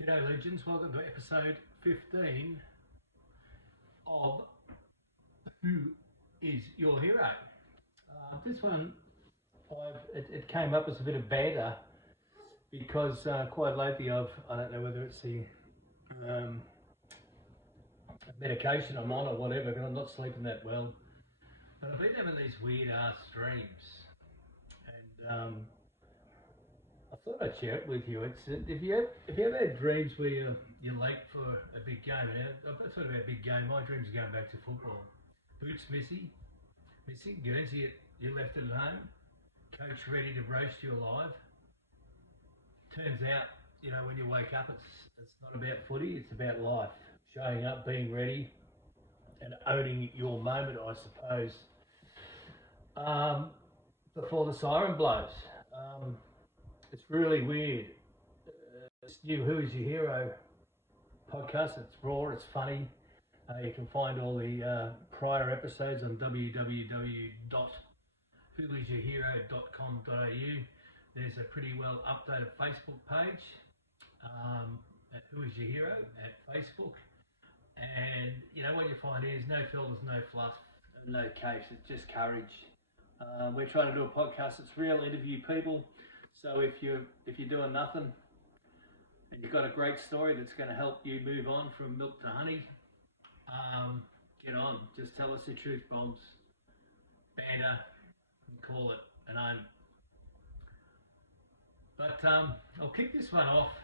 G'day legends, welcome to episode 15 of Who is Your Hero? This one, it came up as a bit of banter because quite lately I don't know whether it's the medication I'm on or whatever, but I'm not sleeping that well. But I've been having these weird ass dreams, and I thought I'd share it with you. It's if you ever had dreams where you're late for a big game, and I've got sort of a big game. My dreams are going back to football. Boots missing, Guernsey you left at home, coach ready to roast you alive. Turns out, when you wake up, it's not about footy. It's about life. Showing up, being ready, and owning your moment, I suppose. Before the siren blows. It's really weird. It's new Who is Your Hero podcast. It's raw, it's funny. You can find all the prior episodes on www.whoisyourhero.com.au. There's a pretty well updated Facebook page at Who is Your Hero at Facebook. And what you find is no filters, no fluff, no capes. It's just courage. We're trying to do a podcast that's real, interview people. So if you're doing nothing and you've got a great story that's going to help you move on from milk to honey, get on. Just tell us the truth bombs, banter, and call it an own. But I'll kick this one off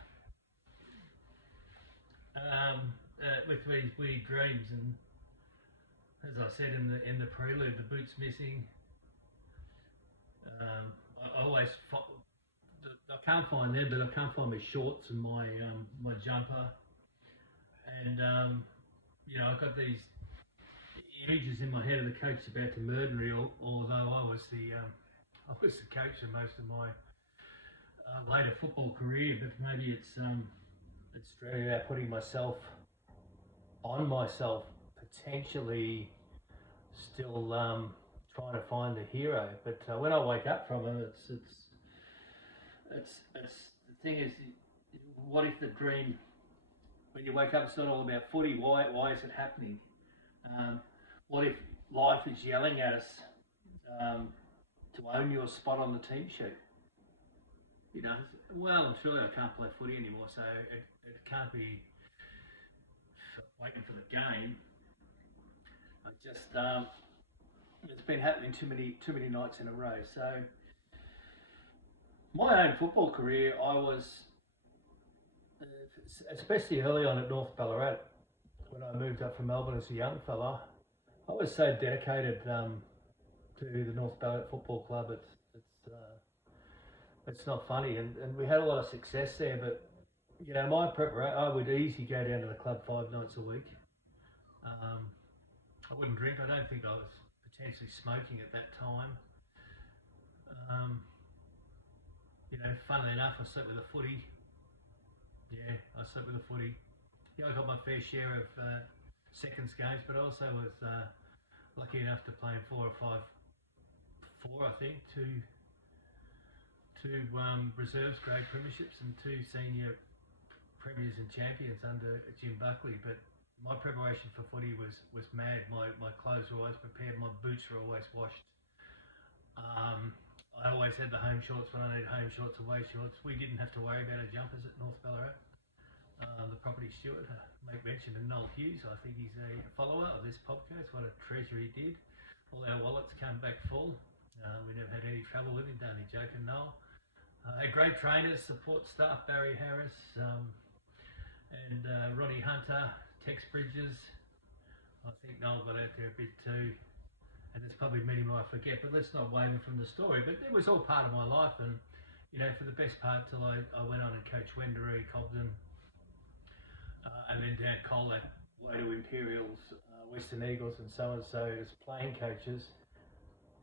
with these weird dreams, and as I said in the prelude, the boots missing. I always. I can't find them, but I can't find my shorts and my jumper, and I've got these images in my head of the coach about to murder me. Although I was the coach of most of my later football career, but maybe it's really about putting myself on myself, potentially still trying to find a hero. But when I wake up from it, it's the thing is, what if the dream, when you wake up, it's not all about footy? Why is it happening? What if life is yelling at us to own your spot on the team sheet? Well, surely I can't play footy anymore, so it can't be waiting for the game. I just it's been happening too many nights in a row. So my own football career, I was, especially early on at North Ballarat, when I moved up from Melbourne as a young fella, I was so dedicated to the North Ballarat Football Club. It's not funny, and we had a lot of success there. But my preparation, I would easily go down to the club 5 nights a week. I wouldn't drink. I don't think I was potentially smoking at that time. Funnily enough, I slept with a footy. Yeah, I slept with a footy. I got my fair share of seconds games, but I also was lucky enough to play in 4 I think, two reserves grade premierships and 2 senior premiers and champions under Jim Buckley. But my preparation for footy was mad. My clothes were always prepared. My boots were always washed. I always had the home shorts when I needed home shorts, away shorts. We didn't have to worry about our jumpers at North Ballarat. The property steward, make mention of Noel Hughes. I think he's a follower of this podcast. What a treasure he did. All our wallets came back full. We never had any trouble with him, don't he, joking, Noel? Great trainers, support staff, Barry Harris and Ronnie Hunter, Tex Bridges. I think Noel got out there a bit too. And there's probably many more I forget, but let's not waver from the story. But it was all part of my life, and for the best part till I went on and coached Wendouree, Cobden, and then down Colac, way to Imperials, Western Eagles, and so on. So as playing coaches,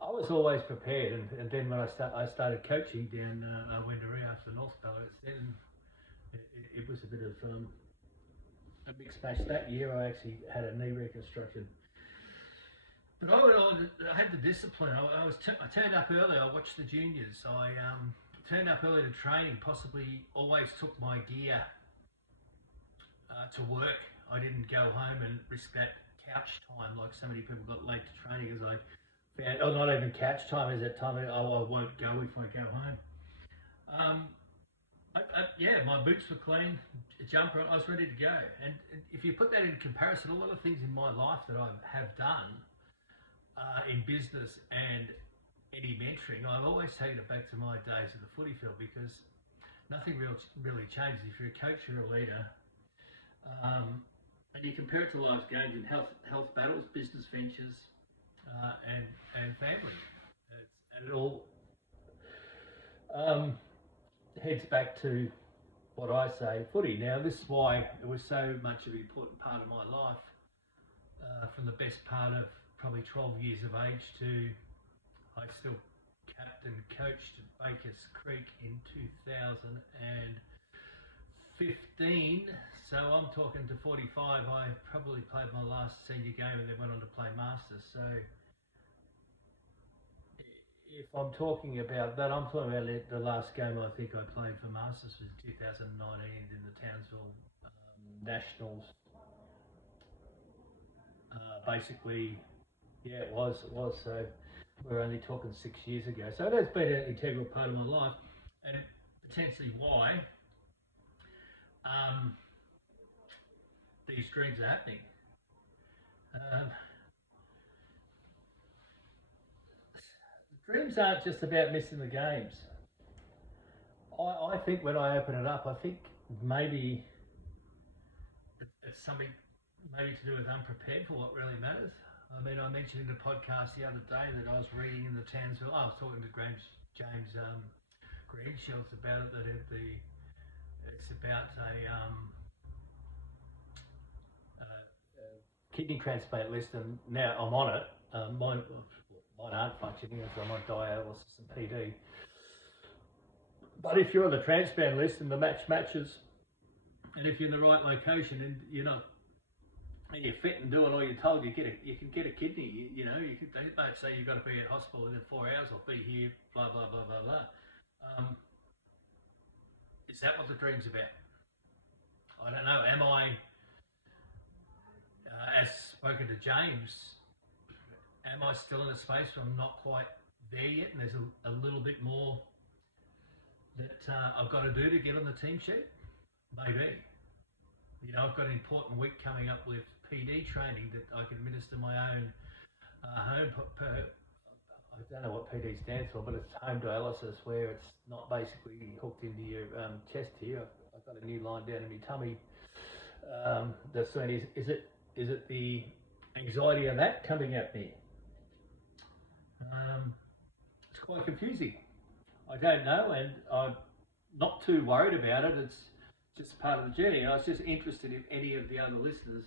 I was always prepared. And then when I started coaching down Wendouree after North Ballarat, then it was a bit of a mixed match. That year I actually had a knee reconstruction. But I had the discipline. I turned up early. I watched the juniors. I turned up early to training. Possibly always took my gear to work. I didn't go home and risk that couch time like so many people got late to training as I found, oh, not even couch time is that time, oh, I won't go if I go home. Yeah, my boots were clean, a jumper, I was ready to go. And if you put that in comparison, a lot of things in my life that I have done in business and any mentoring, I've always taken it back to my days at the footy field because nothing really changes. If you're a coach or a leader, and you compare it to life's games and health battles, business ventures, and family, and it all heads back to what I say, footy. Now, this is why it was so much of an important part of my life, from the best part of probably 12 years of age to I still captain coached at Bakers Creek in 2015. So I'm talking to 45. I probably played my last senior game and then went on to play Masters. So if I'm talking about that, I'm talking about the last game I think I played for Masters was 2019 in the Townsville Nationals. Basically, yeah, it was. So we're only talking 6 years ago. So it has been an integral part of my life, and potentially why these dreams are happening. Dreams aren't just about missing the games. I think when I open it up, I think maybe it's something maybe to do with unprepared for what really matters. I mean, I mentioned in the podcast the other day that I was reading in the Townsville. I was talking to James Greenshields about it. It's about a kidney transplant list, and now I'm on it. Mine aren't functioning as I'm on dialysis and PD. But if you're on the transplant list and the matches, and if you're in the right location and you're not, and you're fit and doing all you're told, you can get a kidney. They don't say you've got to be at hospital within 4 hours or be here, blah blah blah blah blah. Is that what the dream's about? I don't know. Am I, as spoken to James, am I still in a space where I'm not quite there yet, and there's a little bit more that I've got to do to get on the team sheet? Maybe. I've got an important week coming up with PD training that I can administer my own home. I don't know what PD stands for, but it's home dialysis, where it's not basically hooked into your chest here. I've got a new line down in my tummy. That's saying, is it the anxiety of that coming at me? It's quite confusing. I don't know, and I'm not too worried about it. It's just part of the journey. And I was just interested if any of the other listeners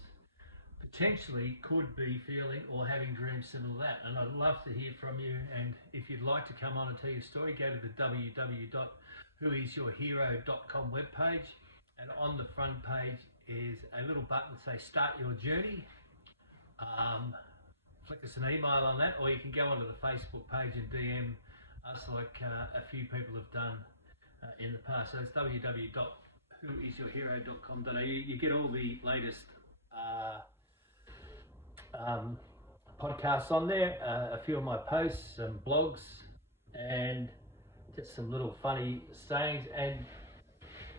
potentially could be feeling or having dreams similar to that. And I'd love to hear from you. And if you'd like to come on and tell your story, go to the www.whoisyourhero.com webpage. And on the front page is a little button that says Start Your Journey. Flick us an email on that, or you can go onto the Facebook page and DM us like a few people have done in the past. So it's www.whoisyourhero.com.au. You get all the latest podcasts on there, a few of my posts, some blogs, and just some little funny sayings. And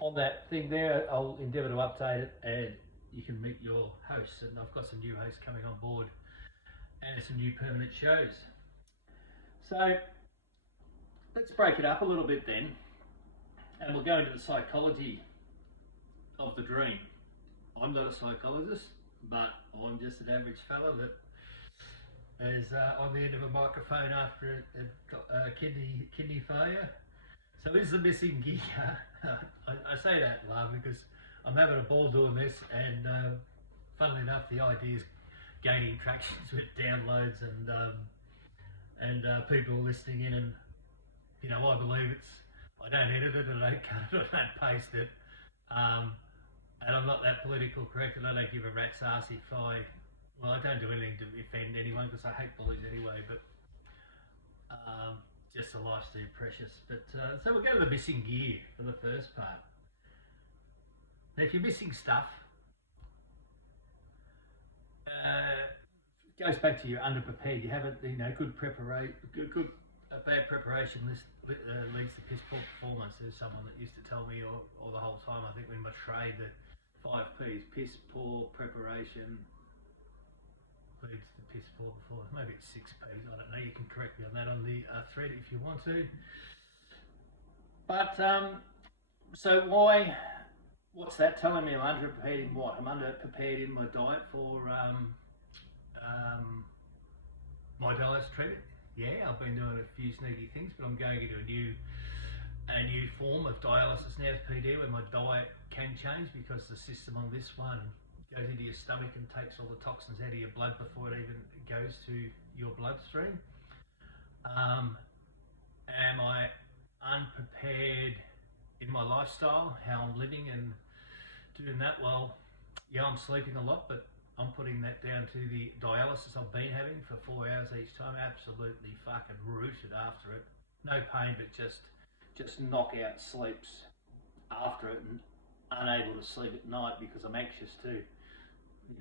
on that thing there, I'll endeavour to update it, and you can meet your hosts. And I've got some new hosts coming on board and some new permanent shows. So let's break it up a little bit then, and we'll go into the psychology of the dream. I'm not a psychologist, but I'm just an average fella that is on the end of a microphone after a kidney failure. So is the missing gear? I say that and laugh because I'm having a ball doing this, and funnily enough, the idea is gaining traction with downloads and people listening in, and I believe I don't edit it, I don't cut it, I don't paste it, and I'm not that political correct, and I don't give a rat's ass if I don't do anything to offend anyone because I hate bullies anyway, but just the life's too precious. But so we'll go to the missing gear for the first part. Now, if you're missing stuff, goes back to you're underprepared. You haven't, good preparation, bad preparation leads to piss poor performance. There's someone that used to tell me all the whole time, I think in my trade, that 5 P's, piss poor preparation leads to piss poor performance. Maybe it's 6 P's, I don't know. You can correct me on that on the thread if you want to. But, so what's that telling me? I'm underprepared in what? I'm underprepared in my diet for my diet's treatment. Yeah, I've been doing a few sneaky things, but I'm going into a new form of dialysis now as PD, where my diet can change because the system on this one goes into your stomach and takes all the toxins out of your blood before it even goes to your bloodstream. Am I unprepared in my lifestyle, how I'm living and doing that? Well, yeah, I'm sleeping a lot, but I'm putting that down to the dialysis I've been having for 4 hours each time. Absolutely fucking rooted after it. No pain, but just knockout sleeps after it, and unable to sleep at night because I'm anxious to,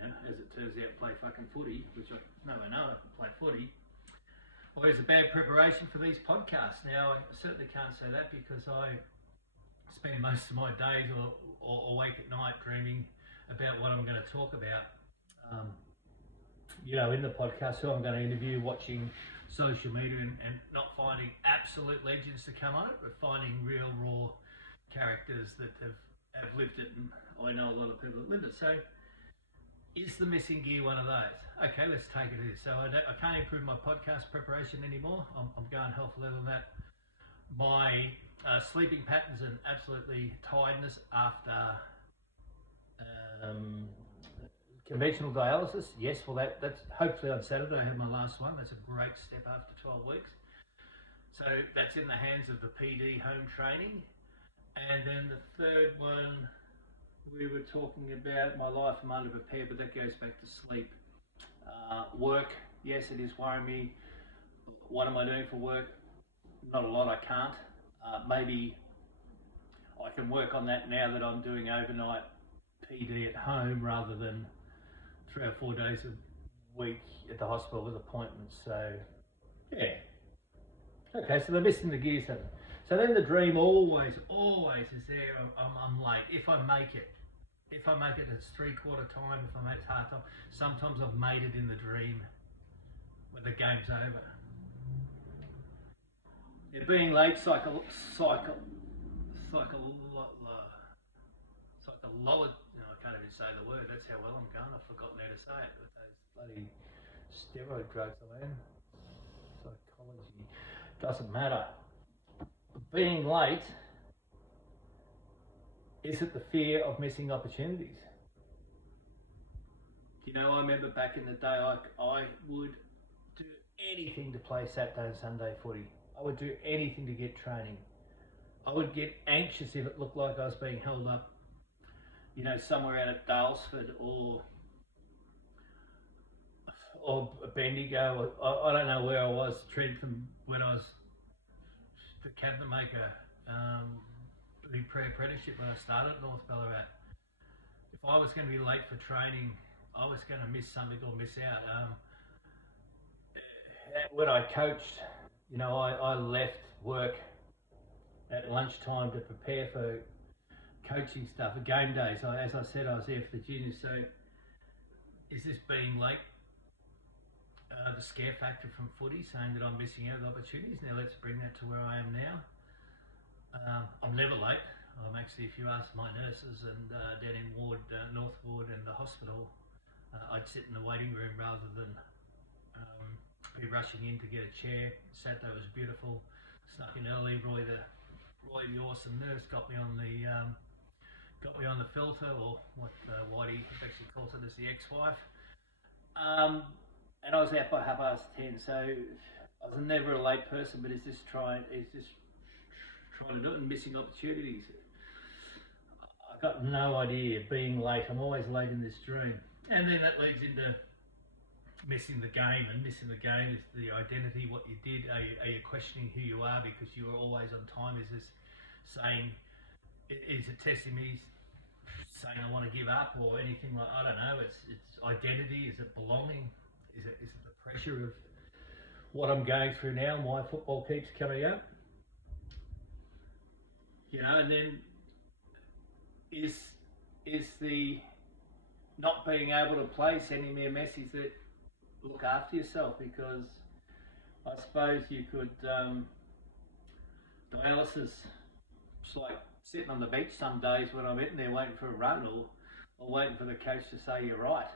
as it turns out, play fucking footy, which I know I can play footy. Or is a bad preparation for these podcasts. Now, I certainly can't say that because I spend most of my days or awake at night dreaming about what I'm going to talk about. In the podcast, who I'm going to interview, watching social media and not finding absolute legends to come on it, but finding real raw characters that have lived it, and I know a lot of people that lived it. So is the missing gear one of those? Okay, let's take it here. So I can't improve my podcast preparation anymore. I'm going hell for leather on that. My sleeping patterns and absolutely tiredness after conventional dialysis, yes. Well, that's hopefully on Saturday. I had my last one. That's a great step after 12 weeks. So that's in the hands of the PD home training. And then the third one, we were talking about my life. I'm underprepared, but that goes back to sleep. Work, yes, it is worrying me. What am I doing for work? Not a lot. I can't. Maybe I can work on that now that I'm doing overnight PD at home rather than 3 or 4 days a week at the hospital with appointments. So, yeah. Okay, so they're missing the gears. So then the dream always is there. I'm late. If I make it, it's 3/4 time. If I make it half time. Sometimes I've made it in the dream when the game's over. Yeah, being late, I can't even say the word. That's how well I'm going. I've forgotten how to say it with those bloody steroid drugs I'm in. Psychology. Doesn't matter. Being late, is it the fear of missing opportunities? I remember back in the day, I would do anything to play Saturday and Sunday footy. I would do anything to get training. I would get anxious if it looked like I was being held up, somewhere out at Dalesford or Bendigo. I don't know where I was, Trentham, when I was the cabinet maker, doing pre-apprenticeship when I started at North Ballarat. If I was going to be late for training, I was going to miss something or miss out. When I coached, I left work at lunchtime to prepare for coaching stuff, for game days. As I said, I was there for the juniors. So is this being late the scare factor from footy, saying that I'm missing out on opportunities? Now let's bring that to where I am now. I'm never late. I'm actually, if you ask my nurses and down in North Ward and the hospital, I'd sit in the waiting room rather than be rushing in to get a chair. Saturday was beautiful. Snuck in early. Roy, the awesome nurse, got me on the filter, or what Whitey actually calls it as the ex-wife. And I was out by 10:30. So I was never a late person, but is this trying to do it and missing opportunities? I got no idea. Being late, I'm always late in this dream, and then that leads into missing the game. And missing the game is the identity, what you did. Are you questioning who you are because you were always on time? Is this saying, is it testing me saying I want to give up or anything like. I don't know. It's identity. Is it belonging? Is it the pressure of what I'm going through now? Why football keeps coming up? You know, and then is the not being able to play sending me a message that look after yourself, because I suppose you could dialysis. It's like sitting on the beach some days when I'm in there waiting for a run or waiting for the coach to say you're right.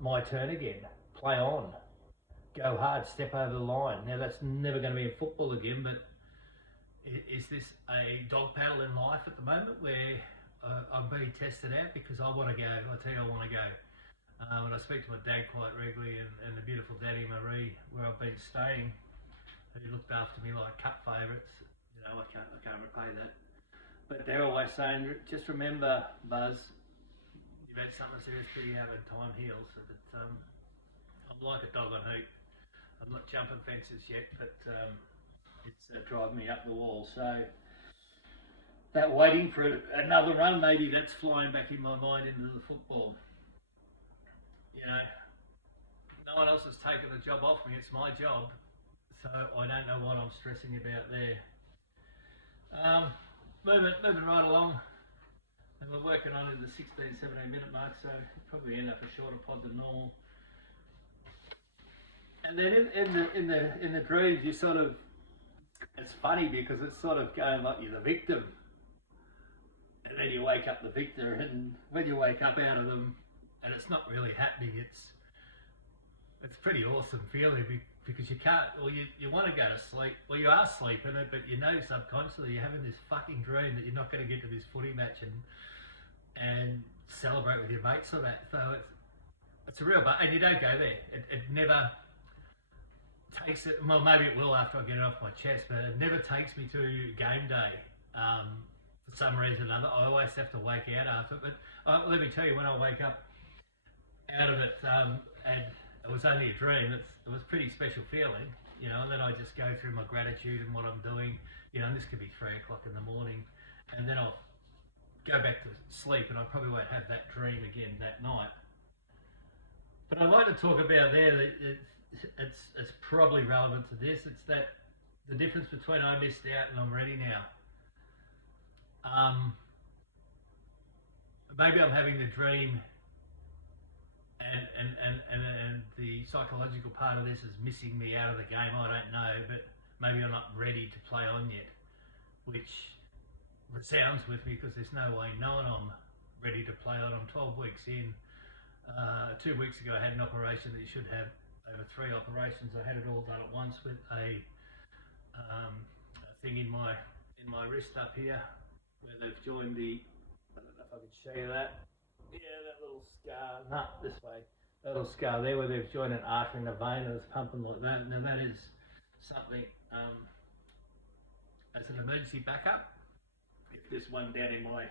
My turn again. Play on. Go hard. Step over the line. Now that's never going to be in football again, but is this a dog paddle in life at the moment where I'm being tested out because I want to go? I tell you, I want to go. And I speak to my dad quite regularly, and the beautiful Daddy Marie, where I've been staying, who looked after me like cup favourites. You know, I can't repay that. But they're always saying, just remember, Buzz, you've had something serious to you have, and time heals. So that, I'm like a dog on heat. I'm not jumping fences yet, but it's driving me up the wall. So that waiting for another run, maybe that's flying back in my mind into the football. You know, no one else has taken the job off me. It's my job, so I don't know what I'm stressing about there. Moving right along, and we're working on in the 16-17 minute mark, so we'll probably end up a shorter pod than normal. And then in the dreams, you sort of, it's funny because it's sort of going like you're the victim, and then you wake up the victor, and when you wake up out of them, and it's not really happening, it's pretty awesome feeling because you can't, or you want to go to sleep, well you are sleeping it, but you know subconsciously you're having this fucking dream that you're not going to get to this footy match and celebrate with your mates or that. So it's a real, and you don't go there. It never takes it, well maybe it will after I get it off my chest, but it never takes me to game day. For some reason or another, I always have to wake out after it. But let me tell you, when I wake up out of it, and it was only a dream, it was a pretty special feeling, you know, and then I just go through my gratitude and what I'm doing, you know, and this could be 3 o'clock in the morning, and then I'll go back to sleep, and I probably won't have that dream again that night. But I'd like to talk about there that it's probably relevant to this. It's that the difference between I missed out and I'm ready now. Maybe I'm having the dream, and the psychological part of this is missing me out of the game. I don't know, but maybe I'm not ready to play on yet, which resounds with me because there's no way knowing I'm ready to play on. I'm 12 weeks in. 2 weeks ago I had an operation that you should have over 3 operations. I had it all done at once with a thing in my wrist up here where they've joined the, I don't know if I can show you that. Yeah, that little scar. No, this way. That little scar there where they've joined an artery and a vein and it's pumping like that. Now that is something as an emergency backup if this one down in my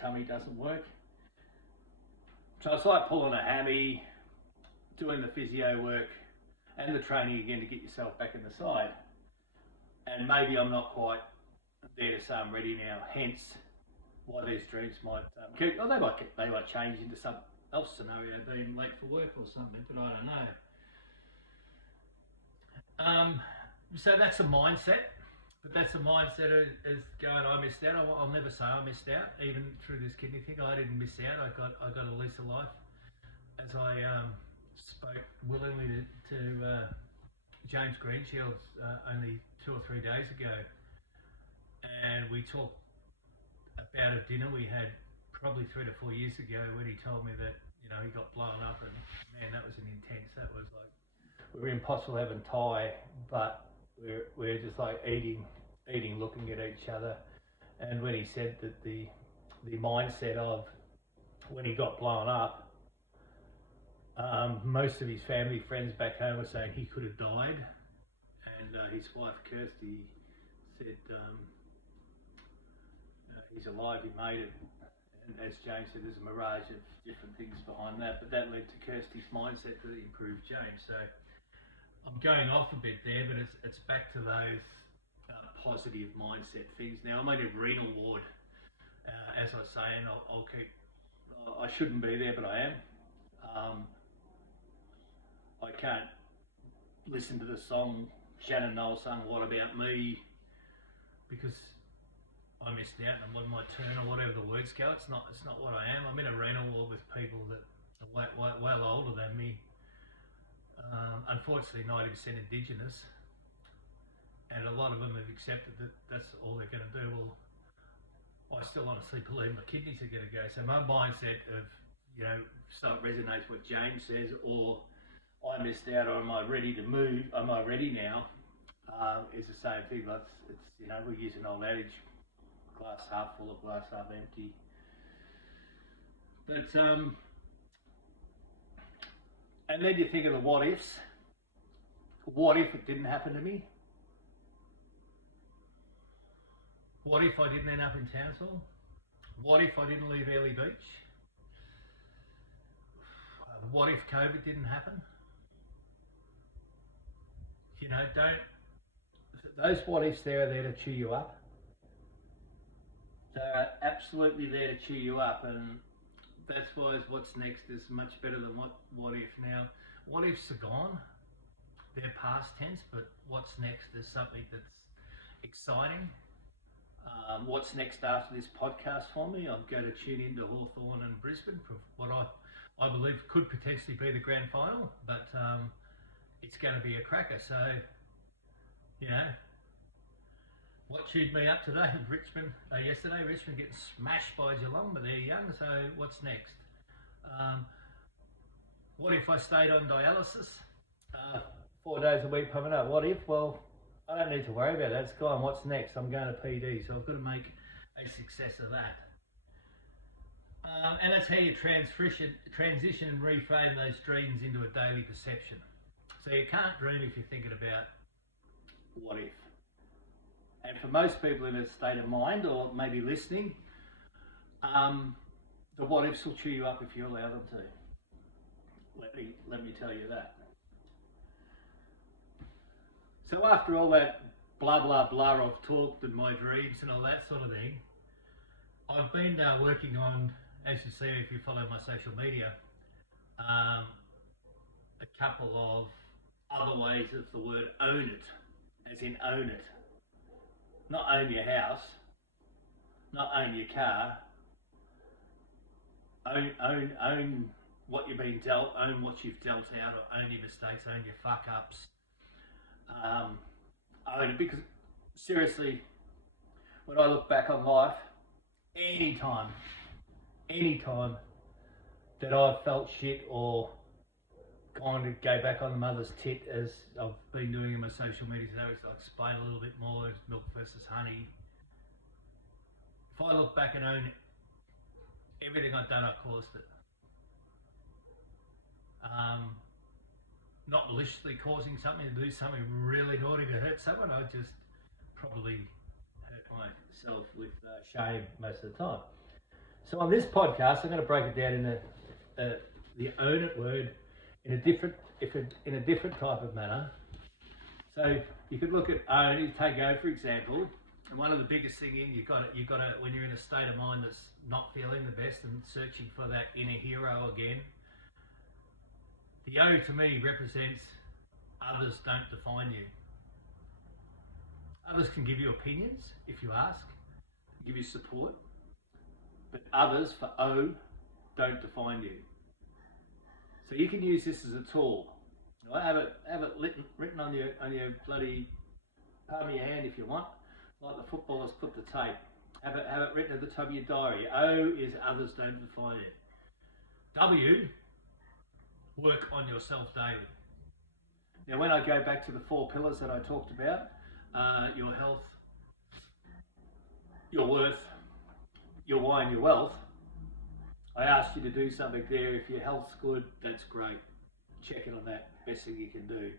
tummy doesn't work. So it's like pulling a hammy, doing the physio work and the training again to get yourself back in the side. And maybe I'm not quite there to say I'm ready now, hence why these dreams might they might change into some else scenario, being late for work or something, but I don't know. So that's a mindset, but that's a mindset as going, I missed out. I'll never say I missed out, even through this kidney thing. I didn't miss out. I got a lease of life, as I spoke willingly to James Greenshields only 2 or 3 days ago, and we talked about a dinner we had probably 3 to 4 years ago when he told me that, you know, he got blown up, and man, that was an intense. That was like, we were impossible having Thai, but we're just like eating, looking at each other. And when he said that the mindset of when he got blown up, most of his family friends back home were saying he could have died, and his wife Kirsty said he's alive, he made it. And as James said, there's a mirage of different things behind that, but that led to Kirsty's mindset that improved James. So I'm going off a bit there, but it's back to those positive mindset things. Now, I'm in a renal ward as I was saying, I'll keep. I shouldn't be there, but I am. I can't listen to the song Shannon Noll sung "What About Me" because I missed out and it wasn't my turn or whatever the words go. It's not what I am. I'm in a rental war with people that are well older than me. Unfortunately, 90% Indigenous, and a lot of them have accepted that that's all they're going to do. Well, I still honestly believe my kidneys are going to go. So my mindset of, so it resonates what James says, or I missed out, or am I ready to move? Am I ready now? Is the same thing. It's we use an old adage, glass half full or glass half empty. But and then you think of the what ifs. What if it didn't happen to me? What if I didn't end up in Townsville? What if I didn't leave Airlie Beach? What if COVID didn't happen? Those what ifs there are there to cheer you up. They're absolutely there to cheer you up, and that's why what's next is much better than what if. Now, what ifs are gone. They're past tense, but what's next is something that's exciting. What's next after this podcast for me? I'm going to tune into Hawthorn and Brisbane for what I believe could potentially be the grand final, but it's going to be a cracker. So, what cheered me up today? Yesterday, Richmond getting smashed by Geelong, but they're young. So, what's next? What if I stayed on dialysis 4 days a week pumping up? What if? Well, I don't need to worry about that. It's gone. What's next? I'm going to PD, so I've got to make a success of that. And that's how you transition and reframe those dreams into a daily perception. So you can't dream if you're thinking about what if. And for most people in a state of mind, or maybe listening, the what ifs will cheer you up if you allow them to. Let me tell you that. So after all that blah blah blah I've talked and my dreams and all that sort of thing, I've been working on, as you see if you follow my social media, a couple of other ways of the word own it, as in own it. Not own your house, not own your car, own what you've been dealt, own what you've dealt out, or own your mistakes, own your fuck ups. Own it, because seriously, when I look back on life, anytime that I've felt shit or gone to go back on the mother's tit, as I've been doing in my social media today, which I'll explain a little bit more, as milk versus honey. If I look back and own everything I've done, I caused it. Not maliciously causing something to do something really naughty to hurt someone. I just probably hurt myself with shame most of the time. So on this podcast, I'm going to break it down in the own it word in a different type of manner. So you could look at own. You take O for example, and one of the biggest thing you've got to when you're in a state of mind that's not feeling the best and searching for that inner hero again. The O to me represents others don't define you. Others can give you opinions if you ask, give you support, but others, for O, don't define you. So you can use this as a tool. Right? Have it written on your bloody palm of your hand if you want, like the footballers put the tape. Have it written at the top of your diary. O is others don't define you. W, work on yourself daily. Now, when I go back to the 4 pillars that I talked about, your health, your worth, your why and your wealth, I asked you to do something there. If your health's good, that's great. Check it on that, best thing you can do.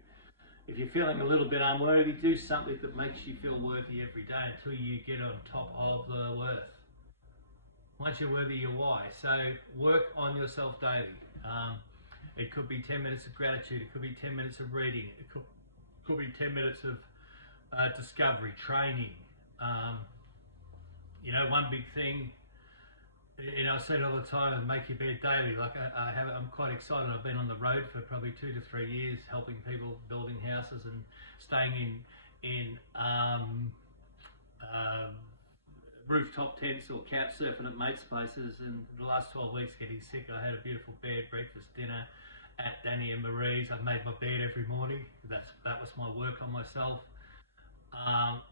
If you're feeling a little bit unworthy, do something that makes you feel worthy every day until you get on top of the worth. Once you're worthy, you're why. So work on yourself daily. It could be 10 minutes of gratitude. It could be 10 minutes of reading. It could be 10 minutes of discovery, training. One big thing you know, I say it all the time, and make your bed daily. Like I'm quite excited. I've been on the road for probably 2 to 3 years, helping people building houses and staying in rooftop tents or couch surfing at mates' places. And the last 12 weeks, getting sick, I had a beautiful bed, breakfast, dinner at Danny and Marie's. I made my bed every morning. That was my work on myself.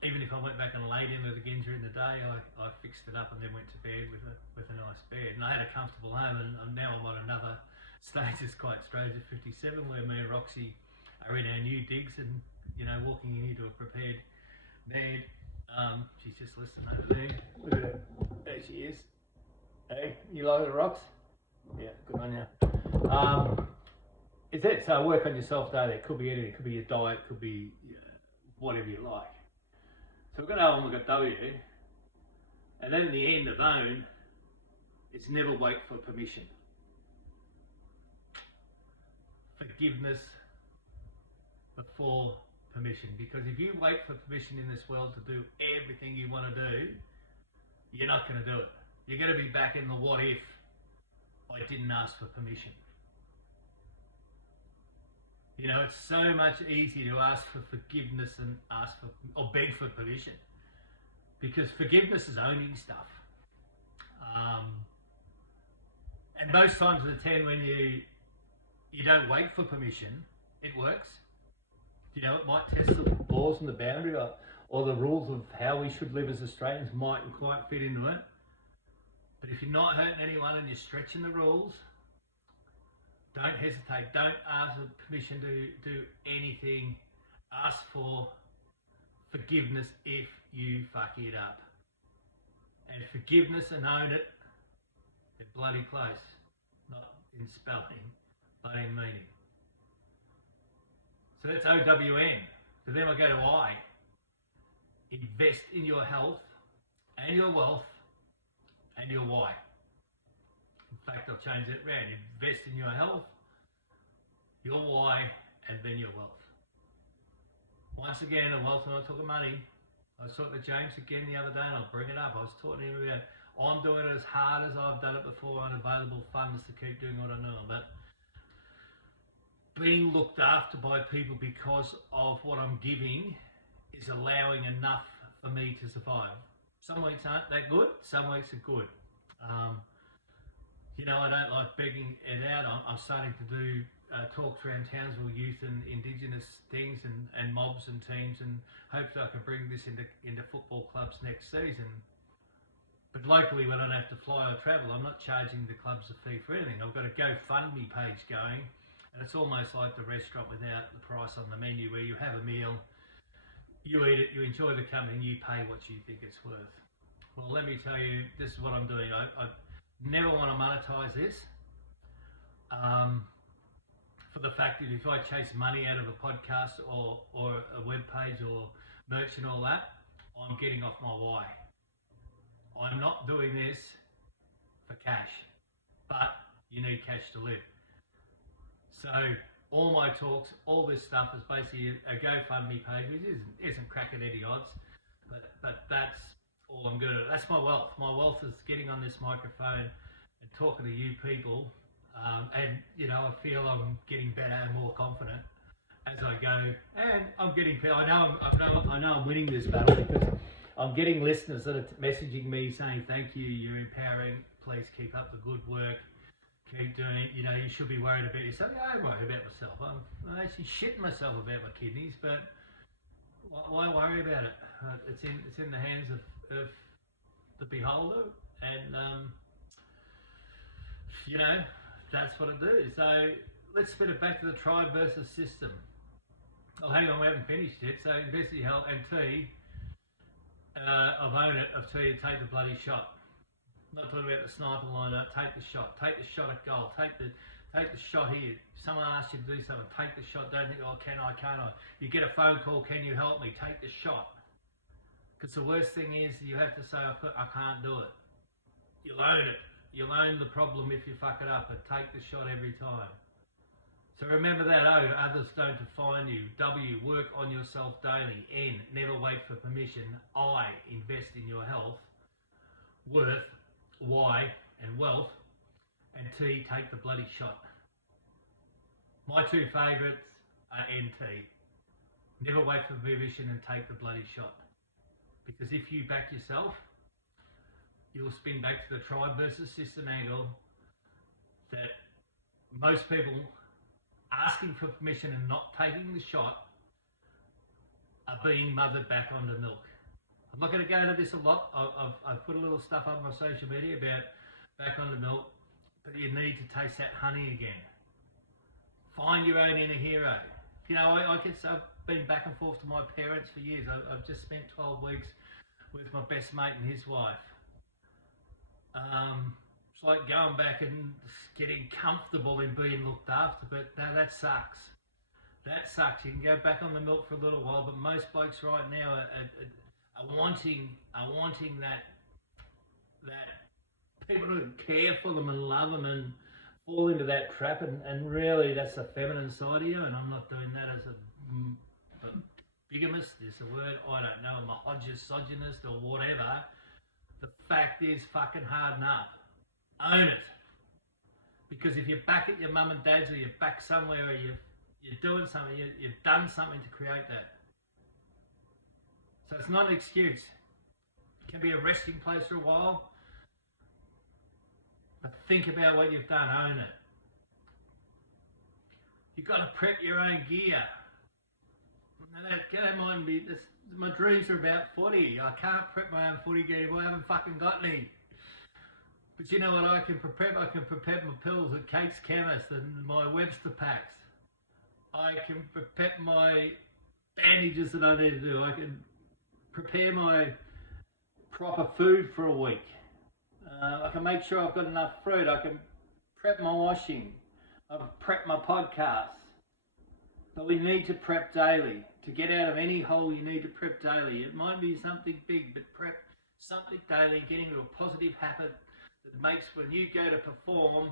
Even if I went back and laid in it again during the day, I fixed it up and then went to bed with a nice bed. And I had a comfortable home, and now I'm on another stage that's quite strange at 57, where me and Roxy are in our new digs and, you know, walking into a prepared bed. She's just listening over there. Look at her. There she is. Hey, you like the rocks? Yeah, good on you. It's it. So work on yourself daily. It could be anything. It could be your diet. It could be whatever you like. So we've got O and we've got W. And then in the end of own, it's never wait for permission. Forgiveness before permission. Because if you wait for permission in this world to do everything you want to do, you're not going to do it. You're going to be back in the what if I didn't ask for permission. You know, it's so much easier to ask for forgiveness than ask for or beg for permission, because forgiveness is owning stuff. And most times of the 10, when you don't wait for permission, it works. You know, it might test the laws and the boundary or the rules of how we should live as Australians mightn't quite fit into it. But if you're not hurting anyone and you're stretching the rules, don't hesitate. Don't ask for permission to do anything. Ask for forgiveness if you fuck it up. And forgiveness and own it, they're bloody close. Not in spelling, but in meaning. So that's OWN. So then I go to I. Invest in your health and your wealth and your why. In fact, I'll change it around. Invest in your health, your why, and then your wealth. Once again, a wealth, I'm not talking money. I was talking to James again the other day, and I'll bring it up. I was talking to him about, I'm doing it as hard as I've done it before on available funds to keep doing what I know. But being looked after by people because of what I'm giving is allowing enough for me to survive. Some weeks aren't that good, some weeks are good. You know, I don't like begging it out. I'm starting to do talks around Townsville youth and Indigenous things and mobs and teams, and hopefully I can bring this into football clubs next season. But locally, when I don't have to fly or travel, I'm not charging the clubs a fee for anything. I've got a GoFundMe page going, and it's almost like the restaurant without the price on the menu, where you have a meal, you eat it, you enjoy the company, and you pay what you think it's worth. Well, let me tell you, this is what I'm doing. I never want to monetize this. For the fact that if I chase money out of a podcast or a web page or merch and all that, I'm getting off my why. I'm not doing this for cash, but you need cash to live. So all my talks, all this stuff is basically a GoFundMe page, which isn't cracking any odds, but that's all I'm good at. That's my wealth. My wealth is getting on this microphone and talking to you people. And you know, I feel I'm getting better and more confident as I go, and I'm getting. I know I'm winning this battle, because I'm getting listeners that are messaging me saying, "Thank you, you're empowering. Please keep up the good work. Keep doing it. You know, you should be worried about yourself." Yeah, I'm worried about myself. I'm actually shitting myself about my kidneys, but why worry about it? It's in the hands of the beholder, and you know. That's what I do. So let's spin it back to the tribe versus system. Oh, hang on, we haven't finished yet. So invest in your health, and T, I've owned it, of T, take the bloody shot. I'm not talking about the sniper liner. Take the shot. Take the shot at goal. Take the shot here. Someone asks you to do something. Take the shot. Don't think, oh, can I, can't I? You get a phone call, can you help me? Take the shot. Because the worst thing is you have to say, I can't do it. You'll own it. You'll own the problem if you fuck it up, but take the shot every time. So remember that. O, others don't define you. W, work on yourself daily. N, never wait for permission. I, invest in your health, worth, Y, and wealth, and T, take the bloody shot. My two favourites are NT. Never wait for permission and take the bloody shot. Because if you back yourself, you'll spin back to the tribe versus system angle that most people asking for permission and not taking the shot are being mothered back onto milk. I'm not going to go into this a lot. I've put a little stuff up on my social media about back onto milk, but you need to taste that honey again. Find your own inner hero. You know, I've been back and forth to my parents for years. I've just spent 12 weeks with my best mate and his wife. It's like going back and getting comfortable in being looked after, but that sucks. That sucks. You can go back on the milk for a little while, but most blokes right now are wanting that people who care for them and love them and fall into that trap, and really that's the feminine side of you. And I'm not doing that as a bigamist, is a word, I don't know, I'm a misogynist or whatever. The fact is, fucking harden up. Own it. Because if you're back at your mum and dad's, or you're back somewhere, or you're doing something, you've done something to create that. So it's not an excuse. It can be a resting place for a while. But think about what you've done, own it. You've got to prep your own gear. That might be, my dreams are about footy. I can't prep my own footy gear if I haven't fucking got any. But you know what I can prepare? I can prepare my pills at Kate's Chemist and my Webster packs. I can prepare my bandages that I need to do. I can prepare my proper food for a week. I can make sure I've got enough fruit. I can prep my washing. I've prepped my podcasts. But we need to prep daily. To get out of any hole, you need to prep daily. It might be something big, but prep something daily, get into a positive habit that makes when you go to perform,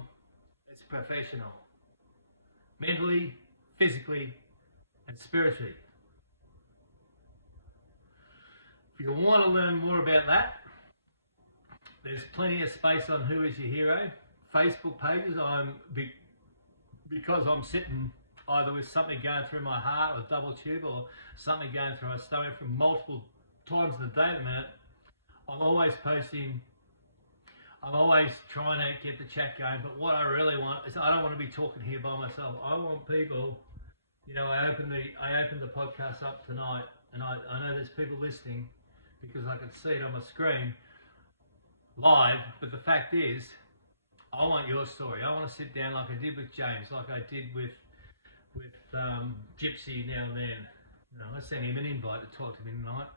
it's professional. Mentally, physically, and spiritually. If you want to learn more about that, there's plenty of space on Who Is Your Hero Facebook pages. Because I'm sitting either with something going through my heart, or double tube, or something going through my stomach from multiple times in the day at the minute, I'm always posting, I'm always trying to get the chat going, but what I really want is, I don't want to be talking here by myself. I want people, you know, I opened the podcast up tonight, and I know there's people listening because I can see it on my screen live, but the fact is, I want your story. I want to sit down like I did with James, like I did with Gypsy now and then. You know, I sent him an invite to talk to me tonight.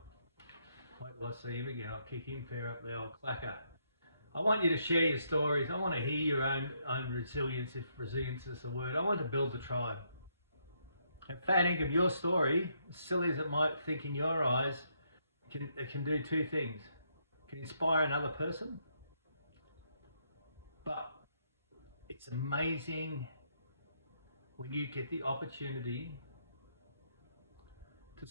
Wait till I see him again. I'll kick him fair up the old clacker. I want you to share your stories. I want to hear your own resilience, if resilience is the word. I want to build a tribe. And Fat Income, your story, as silly as it might think in your eyes, it can do two things. It can inspire another person, but it's amazing when you get the opportunity to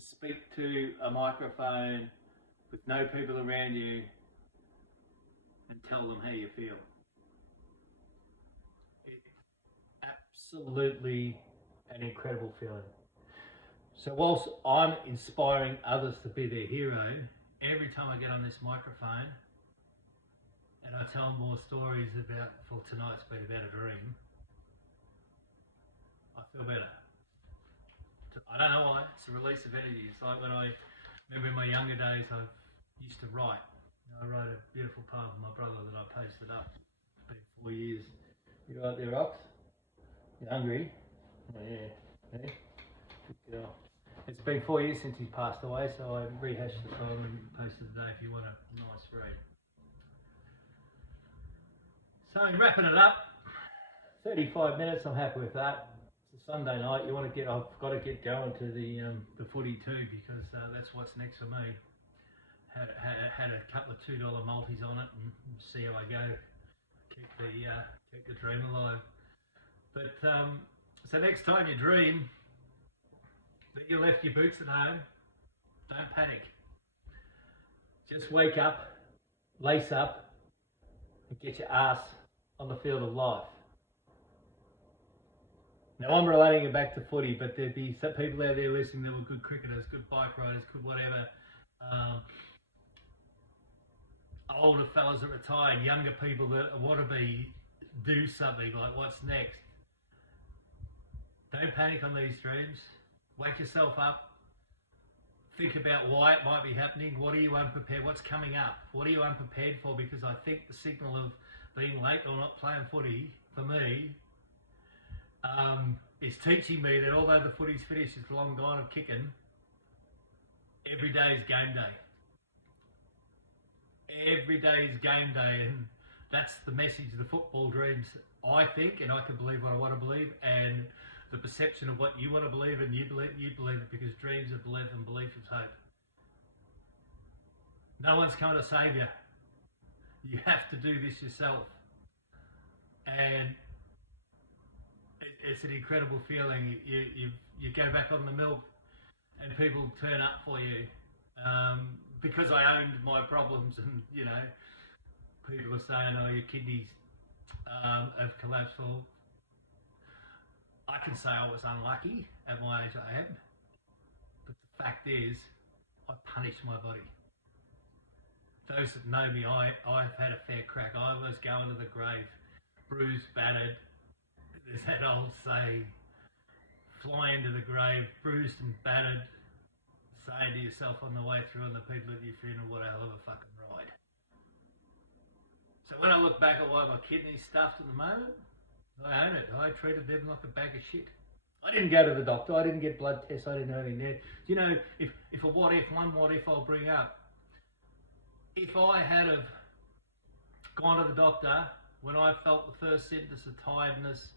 speak to a microphone with no people around you and tell them how you feel. It's absolutely an incredible feeling. So whilst I'm inspiring others to be their hero, every time I get on this microphone and I tell more stories about, for tonight's been about a dream, I feel better. I don't know why, it's a release of energy. It's like when I remember in my younger days, I used to write. I wrote a beautiful poem for my brother that I posted up. It's been 4 years. You right there, Ox? You hungry? Oh, yeah. Yeah. Good girl. It's been 4 years since he's passed away, so I rehashed the poem and posted today if you want a nice read. So wrapping it up, 35 minutes, I'm happy with that. It's a Sunday night. I've got to get going to the footy too, because that's what's next for me. Had a couple of $2 multis on it and see how I go. Keep the dream alive. But so next time you dream that you left your boots at home, don't panic. Just wake up lace up and get your ass on the field of life. Now I'm relating it back to footy, but there'd be some people out there listening that were good cricketers, good bike riders, good whatever. Older fellas that retire, younger people that want to do something like what's next. Don't panic on these dreams. Wake yourself up. Think about why it might be happening. What are you unprepared? What's coming up? What are you unprepared for? Because I think the signal of being late or not playing footy, for me, is teaching me that although the footy's finished, it's long gone of kicking, every day is game day. Every day is game day, and that's the message of the football dreams, I think, and I can believe what I want to believe, and the perception of what you want to believe, and you believe it, because dreams are belief and belief is hope. No one's coming to save you. You have to do this yourself. And it's an incredible feeling. You go back on the milk and people turn up for you. Because I owned my problems, and people are saying, oh, your kidneys have collapsed. Well, I can say I was unlucky at my age I am, but the fact is, I punished my body. Those that know me, I've had a fair crack. I was going to the grave, bruised, battered. There's that old saying, fly into the grave, bruised and battered, saying to yourself on the way through and the people at your funeral, what a hell of a fucking ride. So when I look back at why my kidneys stuffed at the moment, I own it. I treated them like a bag of shit. I didn't go to the doctor. I didn't get blood tests. I didn't know anything there. You know, if one what if I'll bring up. If I had have gone to the doctor when I felt the first symptoms of tiredness,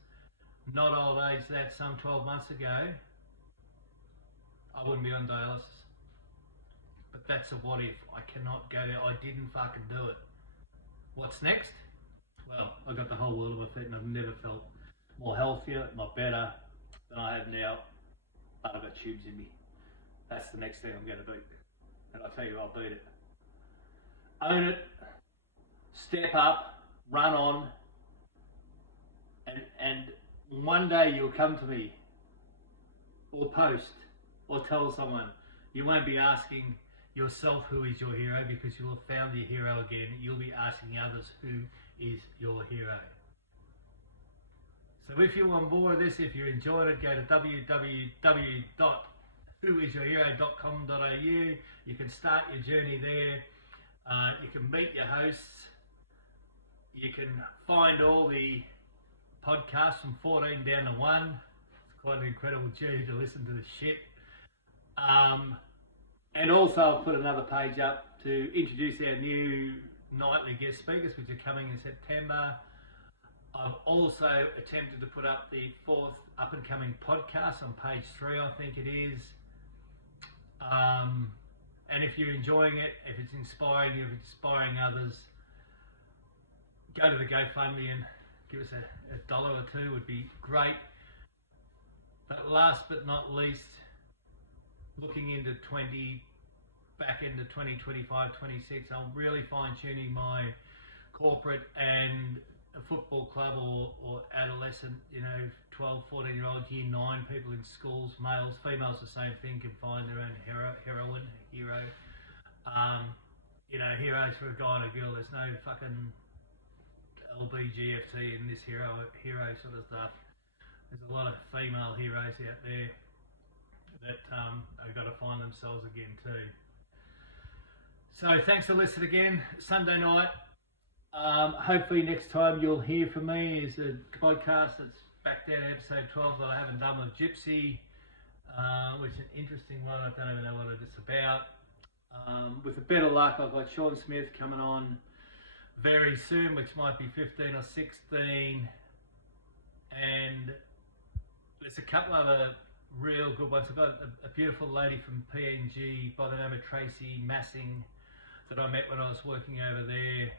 not old age, that some 12 months ago, I wouldn't be on dialysis. But that's a what if. I cannot go there. I didn't fucking do it. What's next? Well, I've got the whole world of it, and I've never felt more healthier, more better than I have now. But I've got tubes in me. That's the next thing I'm going to beat. And I tell you, I'll beat it. Own it. Step up. Run on. And one day you'll come to me, or post, or tell someone. You won't be asking yourself who is your hero, because you'll have found your hero again. You'll be asking others who is your hero. So if you're on board with this, if you enjoyed it, go to www.whoisyourhero.com.au. You can start your journey there. You can meet your hosts. You can find all the podcasts from 14 down to 1. It's quite an incredible journey to listen to the shit. And also I'll put another page up to introduce our new nightly guest speakers, which are coming in September. I've also attempted to put up the 4th up and coming podcast on page 3, I think it is. And if you're enjoying it, if it's inspiring you, if it's inspiring others, go to the GoFundMe and give us a $1 or $2 would be great. But last but not least, looking into back into 2025, 26, I'm really fine-tuning my corporate and a football club or adolescent, 12, 14-year-olds, year 9 people in schools, males, females, the same thing, can find their own hero. Heroes for a guy and a girl. There's no fucking LBGFT in this hero sort of stuff. There's a lot of female heroes out there that have got to find themselves again too. So thanks for listening again. Sunday night. Hopefully next time you'll hear from me is a podcast that's back down to episode 12 that I haven't done with Gypsy, which is an interesting one. I don't even know what it's about. With a bit of luck, I've got Sean Smith coming on very soon, which might be 15 or 16, and there's a couple other real good ones. I've got a beautiful lady from PNG by the name of Tracy Massing that I met when I was working over there,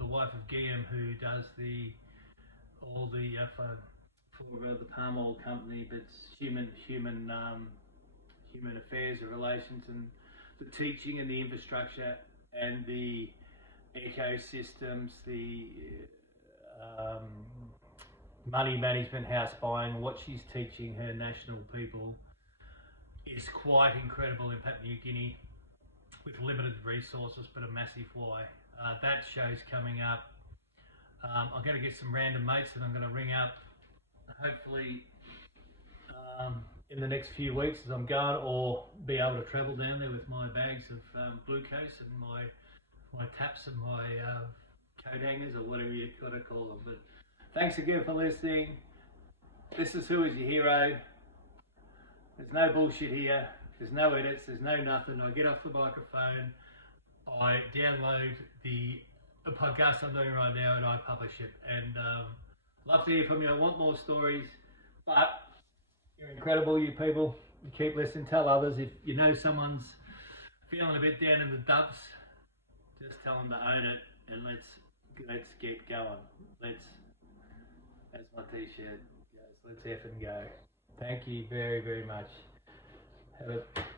the wife of Guillaume, who does all the for the palm oil company, but it's human affairs and relations, and the teaching and the infrastructure and the ecosystems, the money management, house buying, what she's teaching her national people is quite incredible in Papua New Guinea, with limited resources but a massive why. That show's coming up. I'm going to get some random mates that I'm going to ring up hopefully in the next few weeks as I'm going, or be able to travel down there with my bags of glucose and my taps and my coat hangers, or whatever you've got to call them. But thanks again for listening. This is Who Is Your Hero. There's no bullshit here. There's no edits. There's no nothing. I get off the microphone. I download the podcast I'm doing right now and I publish it. And love to hear from you. I want more stories. But you're incredible, you people. You keep listening. Tell others. If you know someone's feeling a bit down in the dumps, just tell them to own it, and let's get going. That's my t-shirt. Let's effing go. Thank you very, very much.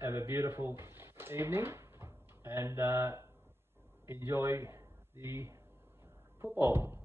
Have a beautiful evening, and enjoy the football.